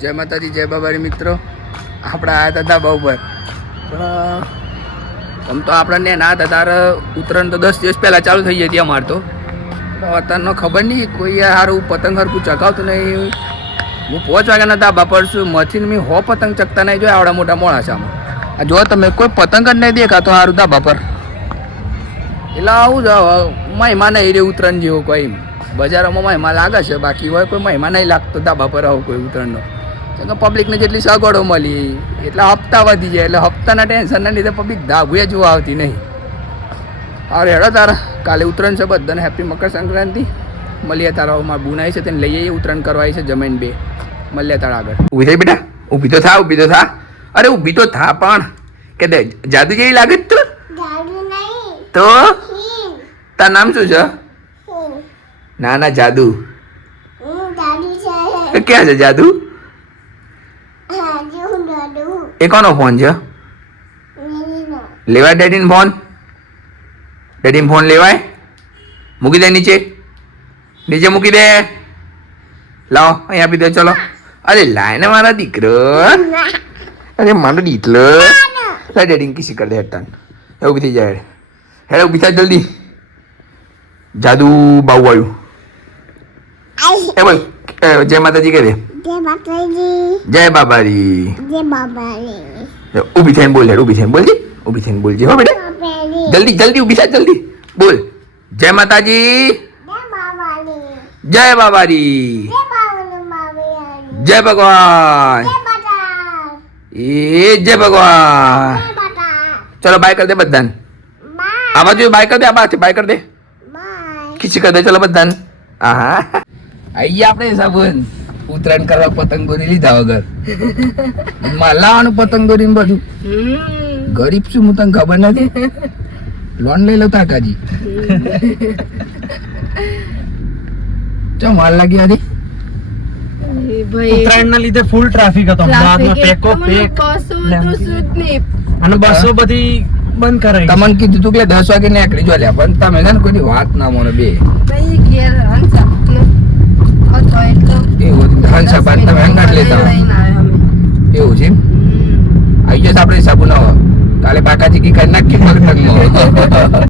જય માતાજી, જય બાબારી મિત્રો. આપણે આવ્યા હતા ધાબા ઉપર, પણ આમ તો આપણને ના હતા તારે ઉત્તરાયણ તો 10 દિવસ પહેલાં ચાલુ થઈ જતી અમારે તો. અત્યારનો ખબર નહીં કોઈ સારું પતંગ હરકું ચગાવતું નહીં. હું 5 વાગ્યાના ધાબા પર છું, મથીને મેં 100 પતંગ ચકતા નહીં જોયા આવડા મોટા મોડાસામાં. આ જો તમે કોઈ પતંગ જ નહીં દેખાતો સારું ધાબા પર. એટલે આવું જ મહિમા નહીં રે ઉત્તરાયણ જેવો કોઈ. બજારોમાં મહિમા લાગે છે, બાકી હોય કોઈ મહિમા નહીં લાગતો ધાબા પર આવું કોઈ ઉત્તરાયણનો. તો પબ્લિકને જેટલી સગવડો મળી એટલે હપ્તા વધી જાય, એટલે હપ્તાના ટેન્શનના લીધે પબ્લિક ધાબુએ જોવા આવતી નહીં. અરે હેડો તારા કાલે ઉત્તરાયણ છે, બધાને હેપી મકર સંક્રાંતિ. મળીએ તારા મારા બુનાઈ છે તેને લઈ જઈએ ઉત્તરાયણ કરવા છે જમીન 2. મળીએ તારા આગળ. ઊભી થઈ બેટા, ઊભી તો થા, ઊભી તો થા. અરે ઊભી તો થા પણ કે દે જાદુ જેવી લાગે તું તો. તાર નામ શું છે? ના ના જાદુ ક્યાં છે જાદુ? એ કોનો ફોન છે? લેવાય ડેડીનો ફોન? ડેડીનો ફોન લેવાય? મૂકી દે નીચે, નીચે મૂકી દે. લાવો અહીં આપી દે. ચલો. અરે લાય ને મારા દીકરો, અરે મારો દીકલો. લાય ડેડીને કિસી કરી દે હેઠાન. એવું થઈ જાય. હેડે ઊભી થાય જલ્દી. જાદુ બાવું આવ્યું. એ બોલ જય માતાજી કહી દે. જય માતાજી, જય બાબારી. જય બાબારી, ઊભી થઈને બોલ. હેડ ઊભી થઈને બોલજે, ઊભી થઈને બોલજે હો બેટા. બાબારી, જલ્દી જલ્દી ઊભી થાય, જલ્દી બોલ. જય માતાજી, જય બાબારી, જય બાબારી, જય બાબારી, જય ભગવાન, જય બાબા, એ જય ભગવાન. જય બાબા, ચલો બાય કરી દે બધાને. બાય, આ બાજુ બાય કરી દે, આ બાજુ બાય કરી દે, બાય. ખીચી કરી દે. ચલો બધાને. હા આઈએ આપણે સાબુન ઉત્તરાયણ કરવા પતંગ દોરી લીધા વગર. માં લાવવાનું પતંગ દોરી ને બધું. ગરીબ છું હું, તને ખબર નથી. લોન લઈ લો કાકાજી. ચો માલ લાગી હતી. ઉત્તરાયણ ના લીધે ફૂલ ટ્રાફિક હતો. અમદાવાદમાં પેકો પેક અને બસો બધી બંધ કરાઈ. તમને કીધું તું કે 10 વાગે નીકળી જો લ્યા, પણ તમે છે ને કોઈની વાત ના માનો બે. એવું હંસા બાર તમે હંગાટ લેતા હોય. એવું છે એમ? આઈ જશે આપણે સાબુ ના કાલે બાકાજી કી કરી નાખી પતંગમાં.